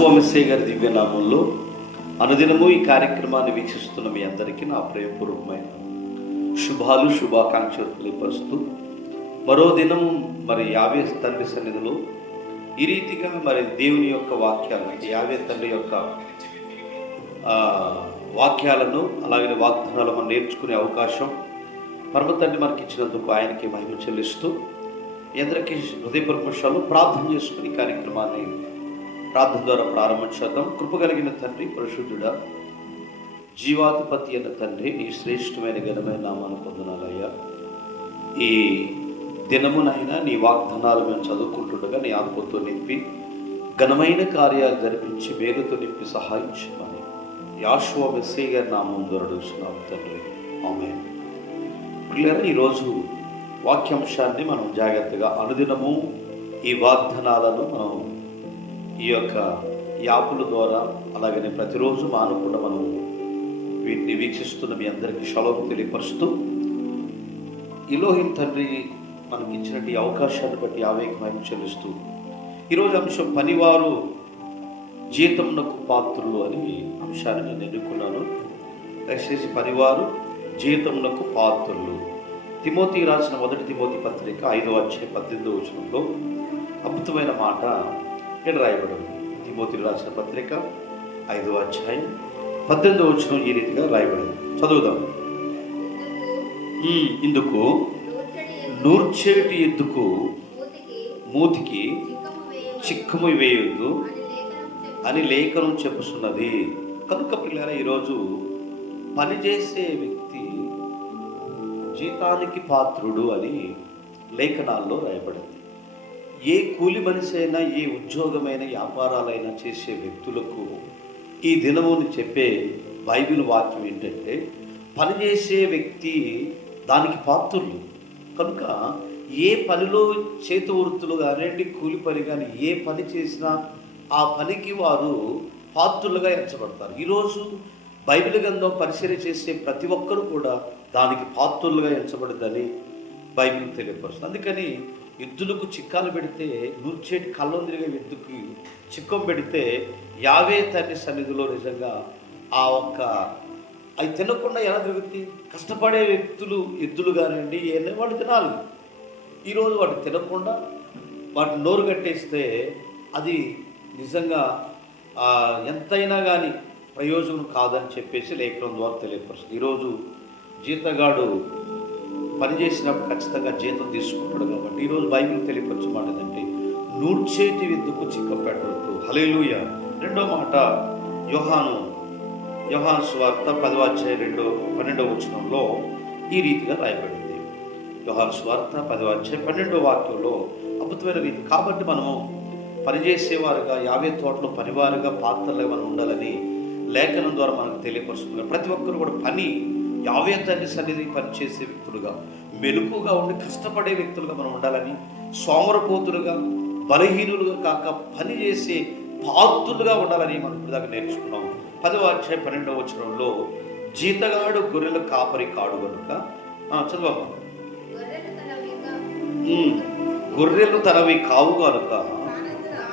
యాషువా మెస్సయ్య గారి దివ్య నామంలో అనుదినము ఈ కార్యక్రమాన్ని వీక్షిస్తున్న మీ అందరికీ నా ప్రేమపూర్వకమైన శుభాకాంక్షలు తెలియపరుస్తూ మరో దినము యావే తండ్రి సన్నిధిలో ఈ రీతిగా దేవుని యొక్క వాక్యాలను, యావే తండ్రి యొక్క వాక్యాలను అలాగే వాగ్దానాలు మనం నేర్చుకునే అవకాశం పరమ తండ్రి మనకి ఇచ్చినందుకు ఆయనకి మహిమ చెల్లిస్తూ అందరికీ హృదయపూర్వక ప్రార్థన చేసుకుని కార్యక్రమాన్ని ప్రార్థన ద్వారా ప్రారంభించేద్దాం. కృపగలిగిన తండ్రి, పరిశుద్ధుడా, జీవాధిపతి అయిన తండ్రి, నీ శ్రేష్టమైన ఘనమైన నామాన్ని పొందనాలయ్యా. ఈ దినమునైనా నీ వాగ్దానాలు మేము చదువుకుంటుండగా నీ ఆత్మతో నింపి ఘనమైన కార్యాలు జరిపించి మేలుతో నింపి సహాయం చేయమని యాషువా మెస్సయ్య గారి నామం ద్వారా అడుగుతున్నాం తండ్రి, ఆమేన్. పిల్లలు, ఈరోజు వాక్యాంశాన్ని మనం జాగ్రత్తగా అనుదినము ఈ వాగ్దానాలను మనం ఈ యొక్క యాపుల ద్వారా అలాగనే ప్రతిరోజు మానకుండా మనం వీటిని వీక్షిస్తున్న మీ అందరికీ షలోం తెలియపరుస్తూ ఎలోహిం తండ్రి మనకి ఇచ్చినట్టు అవకాశాన్ని బట్టి ఆవేగ మహిమ చెల్లిస్తూ ఈరోజు అంశం పనివారు జీతమునకు పాత్రులు అని అంశాన్ని నేను ఎన్నుకున్నాను. దయచేసి పనివారు జీతమునకు పాత్రులు. తిమోతి రాసిన 1 తిమోతి పత్రిక 5వ అధ్యాయం 18వ వచనంలో అద్భుతమైన మాట ఇక్కడ రాయబడింది. తిమోతి రాసిన పత్రిక 5వ అధ్యాయం 18వ వచనం ఈ రీతిగా రాయబడింది. చదువుదాం. ఇందుకు నూర్చేటి ఎద్దుకు మూతికి చిక్కము వేయొద్దు అని లేఖనం చెప్పుతున్నది. కనుక పిల్లరా, ఈరోజు పనిచేసే వ్యక్తి జీతానికి పాత్రుడు అని లేఖనాల్లో రాయబడింది. ఏ కూలి మనిషి అయినా, ఏ ఉద్యోగమైన, వ్యాపారాలైనా చేసే వ్యక్తులకు ఈ దినముని చెప్పే బైబిల్ వాక్యం ఏంటంటే, పనిచేసే వ్యక్తి దానికి పాత్రులు. కనుక ఏ పనిలో చేతి వృత్తులు కానివ్వండి, కూలి పని కానీ, ఏ పని చేసినా ఆ పనికి వారు పాత్రులుగా ఎంచబడతారు. ఈరోజు బైబిల్ గ్రంథం పరిశీలన చేసే ప్రతి ఒక్కరు కూడా దానికి పాత్రులుగా ఎంచబడదని బైబిల్ తెలియపరుస్తుంది. అందుకని ఎద్దులకు చిక్కాలు పెడితే, నూర్చేటి కళ్ళొందిరిగా ఎద్దుకి చిక్కం పెడితే యావే తండ్రి సన్నిధిలో నిజంగా ఆ అవి తినకుండా ఎలా తిరుగుతాయి? కష్టపడే వ్యక్తులు ఎద్దులు కానివ్వండి, వాళ్ళు తినాలి. ఈరోజు వాటి తినకుండా వాటి నోరు కట్టేస్తే అది నిజంగా ఎంతైనా కానీ ప్రయోజనం కాదని చెప్పేసి లేఖనం ద్వారా తెలియపరుస్తుంది. ఈరోజు జీతగాడు పనిచేసినప్పుడు ఖచ్చితంగా జీతం తీసుకుంటాడు. కాబట్టి ఈరోజు బైబిల్ తెలియపరచమాట ఏంటంటే, నూర్చేటి విద్దుకు చిక్క పెట్టవద్దు. హల్లెలూయా. రెండో మాట యోహాను సువార్త 10వ అధ్యాయం 12వ వచనంలో ఈ రీతిగా రాయబడింది. యోహాను సువార్త 10వ అధ్యాయం 12వ వాక్యంలో అద్భుతమైన రీతి. కాబట్టి మనము పనిచేసేవారుగా, యావే తోటలో పనివారుగా, పాత్రలుగా మనం ఉండాలని లేఖనం ద్వారా మనకు తెలియపరుస్తున్నారు. ప్రతి ఒక్కరు కూడా యావే తండ్రి సన్నిధి పనిచేసే వ్యక్తులుగా, మెలకుగా ఉండి కష్టపడే వ్యక్తులుగా మనం ఉండాలని, సోమరపోతులుగా, బలహీనులుగా కాక పనిచేసే పాత్రులుగా ఉండాలని మనం ఇప్పటిదాకా నేర్చుకున్నాం. 10వ అధ్యాయం 12వ వచనంలో జీతగాడు గొర్రెల కాపరి కాడు కనుక చదవమ్మా. గొర్రెలు తనవి కావు కనుక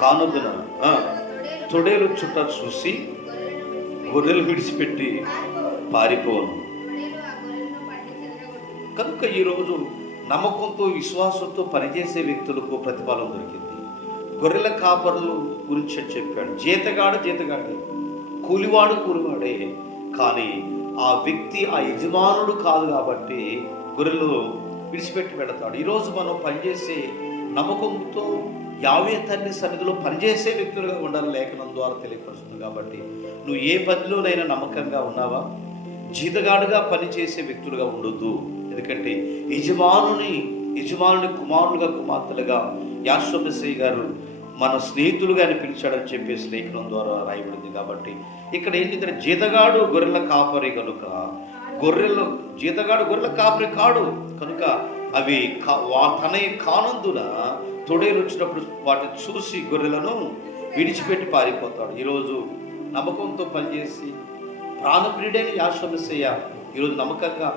కానుదున తొడేలు చుట్ట చూసి గొర్రెలు విడిచిపెట్టి పారిపోను. కనుక ఈరోజు నమ్మకంతో, విశ్వాసంతో పనిచేసే వ్యక్తులకు ప్రతిఫలం దొరికింది. గొర్రెల కాపరులు గురించి చెప్పాడు. జీతగాడే, కూలివాడే. కానీ ఆ వ్యక్తి ఆ యజమానుడు కాదు కాబట్టి గొర్రెలు విడిచిపెట్టి వెళతాడు. ఈరోజు మనం పనిచేసే నమ్మకంతో యావే తండ్రి సన్నిధిలో పనిచేసే వ్యక్తులుగా ఉండాలని లేఖనం ద్వారా తెలియపరుస్తుంది. కాబట్టి నువ్వు ఏ పనిలోనైనా నమ్మకంగా ఉన్నావా? జీతగాడుగా పనిచేసే వ్యక్తులుగా ఉండొద్దు. ఎందుకంటే యజమానుని కుమారులుగా, కుమార్తెలుగా యాషువా మెస్సయ్య గారు మన స్నేహితులుగా ఆయన పిలిచాడని చెప్పేసి లేఖనం ద్వారా రాయబడింది. కాబట్టి ఇక్కడ ఏంటంటే, జీతగాడు గొర్రెల కాపరి కనుక జీతగాడు గొర్రెల కాపరి కాడు కనుక అవి తనవి కానందున తొడేలు వచ్చినప్పుడు వాటిని చూసి గొర్రెలను విడిచిపెట్టి పారిపోతాడు. ఈరోజు నమ్మకంతో పనిచేసి ప్రాణప్రియుడైన యాషువా మెస్సయ్య ఈరోజు నమ్మకంగా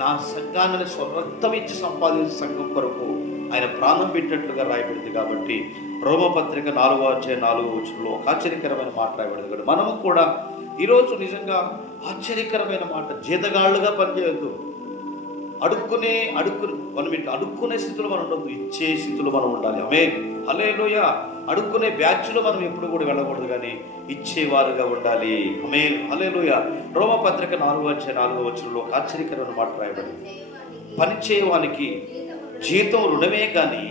నా సంఘాన్ని స్వరక్తం ఇచ్చి సంపాదించే సంఘం కొరకు ఆయన ప్రాణం పెట్టినట్లుగా రాయబడింది. కాబట్టి రోమపత్రిక 4:4 ఒక ఆశ్చర్యకరమైన మాట రాయబడింది. కాబట్టి మనము కూడా ఈరోజు నిజంగా ఆశ్చర్యకరమైన మాట, జీతగాళ్ళుగా పనిచేయద్దు. అడుక్కునే స్థితిలో మనం ఉండదు, ఇచ్చే స్థితిలో మనం ఉండాలి. ఆమేన్, హల్లెలూయా. అడుక్కునే బ్యాచ్లో మనం ఎప్పుడు కూడా వెళ్ళకూడదు, కానీ ఇచ్చేవారుగా ఉండాలి. ఆమేన్, హల్లెలూయా. రోమపత్రిక 4:4 ఒక ఆశ్చర్యకరమైన మాట రాయబడింది. పని చేయవానికి జీతం రుణమే కానీ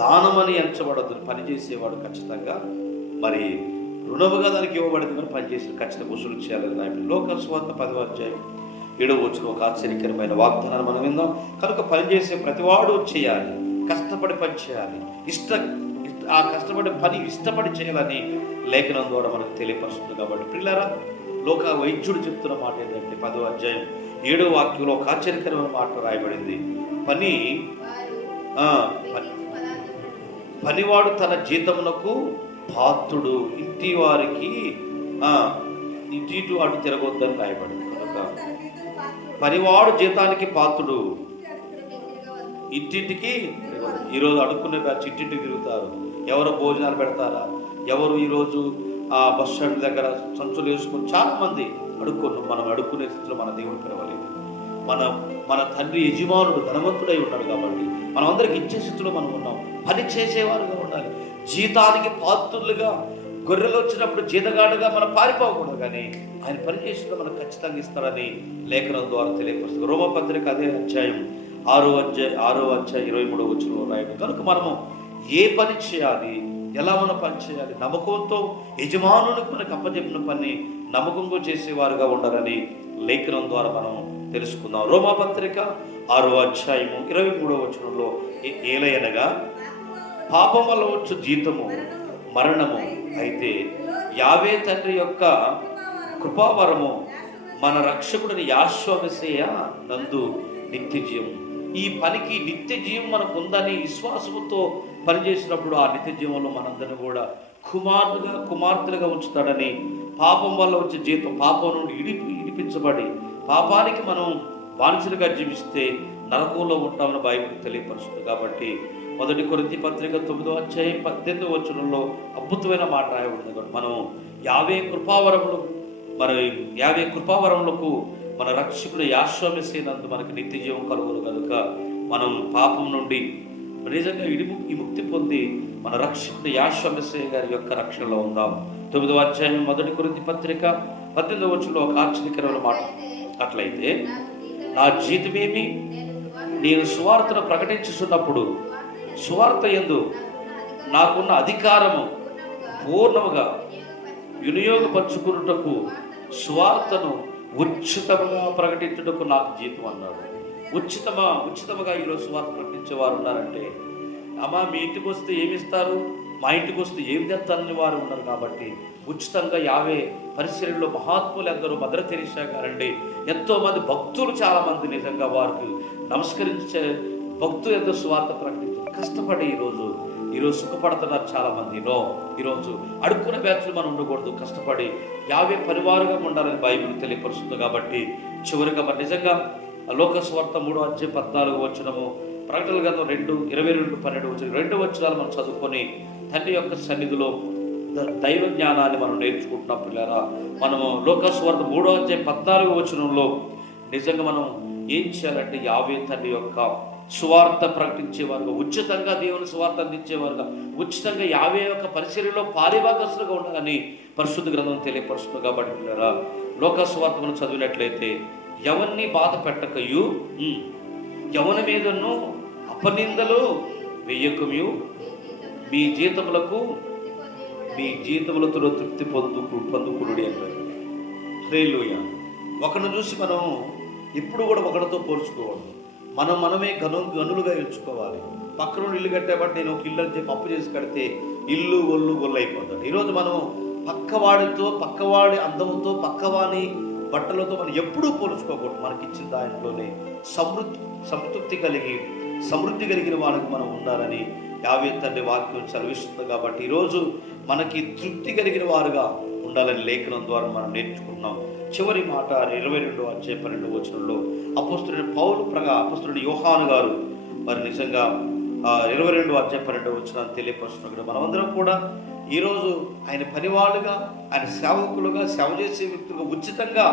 దానమని ఎంచబడదు. పని చేసేవాడు ఖచ్చితంగా మరి రుణముగా దానికి ఇవ్వబడింది, కానీ పనిచేసి ఖచ్చితంగా వసూలు చేయాలని రాయబడింది. లోక సువార్త 10:7 ఒక ఆశ్చర్యకరమైన వాగ్దానాన్ని మనం విందాం. కనుక పనిచేసే ప్రతివాడు చేయాలి, కష్టపడి పని చేయాలి, ఆ కష్టపడి పని ఇష్టపడి చేయాలని లేఖనం ద్వారా మనకు తెలియపరుస్తుంది. కాబట్టి ప్రియులారా, లోక వైద్యుడు చెప్తున్న మాట ఏంటంటే 10:7 ఒక ఆశ్చర్యకరమైన మాట రాయబడింది. పనివాడు తన జీతమునకు పాత్రుడు, ఇంటి వారికి ఇటు అటు తిరగొద్దని రాయబడింది. కనుక పనివాడు జీతానికి పాత్రుడు, ఇంటింటికి. ఈరోజు అడుక్కునే బ్యాచ్ ఇంటింటికి తిరుగుతారు. ఎవరు భోజనాలు పెడతారా, ఎవరు ఈరోజు ఆ బస్ స్టాండ్ దగ్గర సంచులు వేసుకొని చాలా మంది మనం అడుక్కునే స్థితిలో మన దేవుడు పిలవలేదు. మన తండ్రి యజమానుడు ధనవంతుడై ఉన్నాడు కాబట్టి మనం అందరికి ఇచ్చే స్థితిలో మనం ఉన్నాం. పని చేసేవారుగా ఉండాలి, జీతానికి పాత్రులుగా. గొర్రెలు వచ్చినప్పుడు జీతగాడుగా మనం పారిపోకూడదు, కానీ ఆయన పని చేసిన మనకు ఖచ్చితంగా ఇస్తాడని లేఖనం ద్వారా తెలియపరుస్తుంది. రోమపత్రిక 6:23 రాయడం. కనుక మనము ఏ పని చేయాలి, ఎలా మనం పని చేయాలి, నమ్మకంతో యజమానునికి మనకు అప్పచెప్పిన పని నమ్మకంగా చేసేవారుగా ఉండాలని లేఖనం ద్వారా మనం తెలుసుకుందాం. రోమపత్రిక 6:23 ఏలయనగా పాపం వల్ల వచ్చు జీతము మరణము, అయితే యావే తండ్రి యొక్క కృపావరము మన రక్షకుడిని యాశ్వమేసయ్య నందు నిత్య జీవం. ఈ పనికి నిత్య జీవం మనకు ఉందని విశ్వాసముతో పనిచేసినప్పుడు ఆ నిత్య జీవంలో మనందరినీ కూడా కుమార్తెలుగా ఉంచుతాడని, పాపం వల్ల వచ్చే జీతం పాపం నుండి ఇడిపించబడి పాపానికి మనం బానిసలుగా జీవిస్తే నరకంలో ఉంటామని బైబిల్ తెలియపరుస్తుంది. కాబట్టి 1 కొరింథీ పత్రిక 9:18 అద్భుతమైన మాట రాయబడింది. కాబట్టి మనం యావే కృపావరములకు మన రక్షకుడు యాశ్వమేసైనందు మనకు నిత్య జీవం కలుగును. కనుక మనం పాపం నుండి నిజంగా విముక్తి పొంది మన రక్షకుడు యాశ్వమేసయ్య గారి యొక్క రక్షణలో ఉందాం. 1 కొరింథీ పత్రిక 18 ఒక ఆశ్చర్యకరమైన మాట. అట్లయితే నా జీతమేమి, నేను సువార్తను ప్రకటించుతున్నప్పుడు సువార్త యందు నాకున్న అధికారము పూర్ణముగా వినియోగపరచుకున్నటకు సువార్తను ఉచితముగా ప్రకటించుటకు నాకు జీతం అన్నాడు. ఉచితముగా ఈరోజు సువార్త ప్రకటించేవారు ఉన్నారంటే, అమ్మా మీ ఇంటికి వస్తే ఏమి ఇస్తారు, మా ఇంటికి వస్తే ఏమి తెస్తారని వారు ఉన్నారు. కాబట్టి ఉచితంగా యావే పరిసరంలో మహాత్ములు ఎందరో, మదర్ తెరీసా గారండి, ఎంతోమంది భక్తులు చాలామంది నిజంగా వారికి నమస్కరించే భక్తులు ఎంతో సువార్త ప్రకటించారు. కష్టపడి ఈరోజు సుఖపడుతున్నారు చాలామంది. ఈరోజు అడుక్కునే బ్యాచ్లు మనం ఉండకూడదు, కష్టపడి యావే పరివారుగా ఉండాలని బైబిల్ తెలియపరుస్తుంది. కాబట్టి చివరిగా మరి నిజంగా లోక సువార్త 3:14 ప్రకటన గ్రంథం 2:22-12 వచనాలు మనం చదువుకొని తండ్రి యొక్క సన్నిధిలో దైవ జ్ఞానాన్ని మనం నేర్చుకుంటున్నాం. పిల్లరా, మనము లోక సువార్త 3:14 నిజంగా మనం ఏం చేయాలంటే యావే తండ్రి యొక్క సువార్త ప్రకటించేవారుగా, ఉచితంగా దేవుని సువార్త అందించేవారుగా, ఉచితంగా యావే యొక్క పరిచర్యలో పారిభాగస్తులుగా ఉండాలని పరిశుద్ధ గ్రంథం తెలియపరుస్తుంది. కాబట్టి పిల్లరా, లోక సువార్త మనం చదివినట్లయితే ఎవరిని బాధ పెట్టకయు, ఎవరి మీదను అపనిందలు వెయ్యకయు, మీ జీతములతో తృప్తి పొందుకునుడి అంటారు. హల్లెలూయా. ఒకరిని చూసి మనం ఎప్పుడు కూడా ఒకరితో పోల్చుకోవద్దు. మనమే గనులుగా ఎంచుకోవాలి. పక్కన ఇల్లు కట్టేబట్టి నేను ఒక ఇల్లు అని చెప్పి అప్పు చేసి కడితే ఇల్లు గొల్లు అయిపోతాడు. ఈరోజు మనం పక్కవాడి అందముతో, పక్కవాని బట్టలతో మనం ఎప్పుడూ పోల్చుకోకూడదు. మనకిచ్చిన దాంట్లోనే సమృద్ధి కలిగిన వాళ్ళకి మనం ఉండాలని యావే తండ్రి వాక్యం చదివిస్తుంది. కాబట్టి ఈరోజు మనకి తృప్తి కలిగిన వారుగా, ఉండాలని లేఖనం ద్వారా మనం నేర్చుకున్నాం. చివరి మాట 22వ అధ్యాయం 12వ వచనంలో అపోస్తలుడు యోహాను గారు మరి నిజంగా 22వ అధ్యాయం 12వ వచనాన్ని తెలియపరుస్తున్నాడు. మనమందరం కూడా ఈరోజు ఆయన పనివాళ్ళుగా, ఆయన సేవకులుగా, సేవ చేసే వ్యక్తులుగా, ఉచితంగా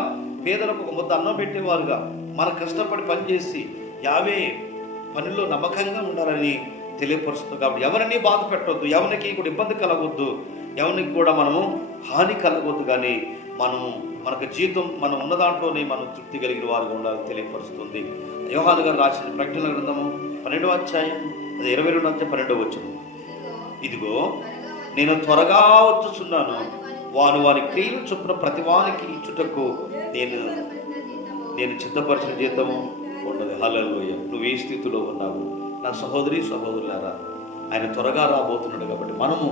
పేదలకు ఒక ముద్ద అన్నం పెట్టేవారుగా, మన కష్టపడి పనిచేసి యావే పనిలో నమ్మకంగా ఉండాలని తెలియపరుస్తుంది. కాబట్టి ఎవరిని బాధ పెట్టవద్దు, ఎవరికి కూడా ఇబ్బంది కలగొద్దు, ఎవరికి కూడా మనము హాని కలగొద్దు. కానీ మనకు జీతం మనం ఉన్న దాంట్లోనే మనం తృప్తి కలిగిన వారుగా ఉండాలని తెలియపరుస్తుంది. యోహాను గారు రాసిన ప్రకటన గ్రంథము 12వ అధ్యాయం 22వ అధ్యాయం 12వ వచనం, ఇదిగో నేను త్వరగా వచ్చుచున్నాను, వారి క్రియలు చొప్పున ప్రతి వానికి ఇచ్చుటకు నేను సిద్ధపరిచిన జీతము ఉండదు. హల్లెలూయా. నువ్వు ఏ స్థితిలో ఉన్నావు నా సహోదరి సహోదరులారా, ఆయన త్వరగా రాబోతున్నాడు. కాబట్టి మనము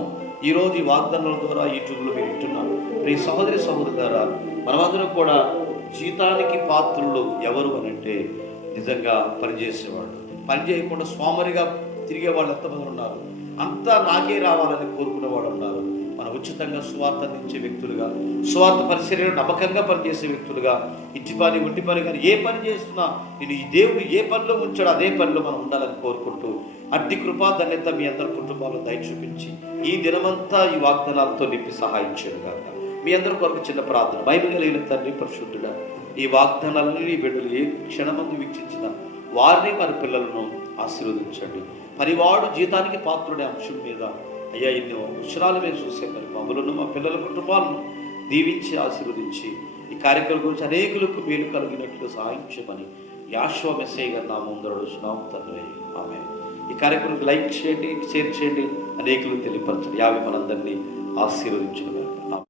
ఈరోజు ఈ వాగ్దానాల ద్వారా యూట్యూబ్లో మీరు వింటున్నాం. ప్రియ సహోదరి సహోదరులారా, మనమందరం కూడా జీతానికి పాత్రులు ఎవరు అని అంటే నిజంగా పనిచేసేవాళ్ళు. పని చేయకుండా స్వామరిగా తిరిగే వాళ్ళు ఎంతమంది ఉన్నారు. అంతా నాకే రావాలని కోరుకునే వాళ్ళు ఉన్నారు. మనం ఉచితంగా సువార్త అందించే వ్యక్తులుగా, సువార్త పరిచర్యలో నమ్మకంగా పనిచేసే వ్యక్తులుగా, ఇంటి పని ఒంటి పని కానీ ఏ పని చేస్తున్నా నేను ఈ దేవుడు ఏ పనిలో ఉంచాడో అదే పనిలో మనం ఉండాలని కోరుకుంటూ అట్టి కృపా ధన్యత మీ అందరి కుటుంబాల్లో దయ చూపించి ఈ దినమంతా ఈ వాగ్దానాలతో నింపి సహాయం చేయను కాక. మీ అందరి కొరకు చిన్న ప్రార్థన. బైబిల్ కలిగిన తండ్రి పరిశుద్ధుడా, ఈ వాగ్దానాలను ఈ బిడ్డలు ఏ క్షణమంది వీక్షించిన వారిని వారి పిల్లలను ఆశీర్వదించండి. పనివాడు జీతానికి పాత్రుడే అంశం మీద అయ్యా ఎన్నో అక్షరాలు మేము చూసే మరి మమ్మలను మా పిల్లల కుటుంబాలను దీవించి ఆశీర్వదించి ఈ కార్యక్రమం గురించి అనేకులకు మేలు కలిగినట్లు సహాయం చేయమని యాషోవా మెస్సయ్య గారి నామమున అడుగుచున్నాము తండ్రి, ఆమేన్. ఈ కార్యక్రమానికి లైక్ చేయండి, షేర్ చేయండి, అనేకులకు తెలియపరచండి. యావి మనందరినీ ఆశీర్వదించండి.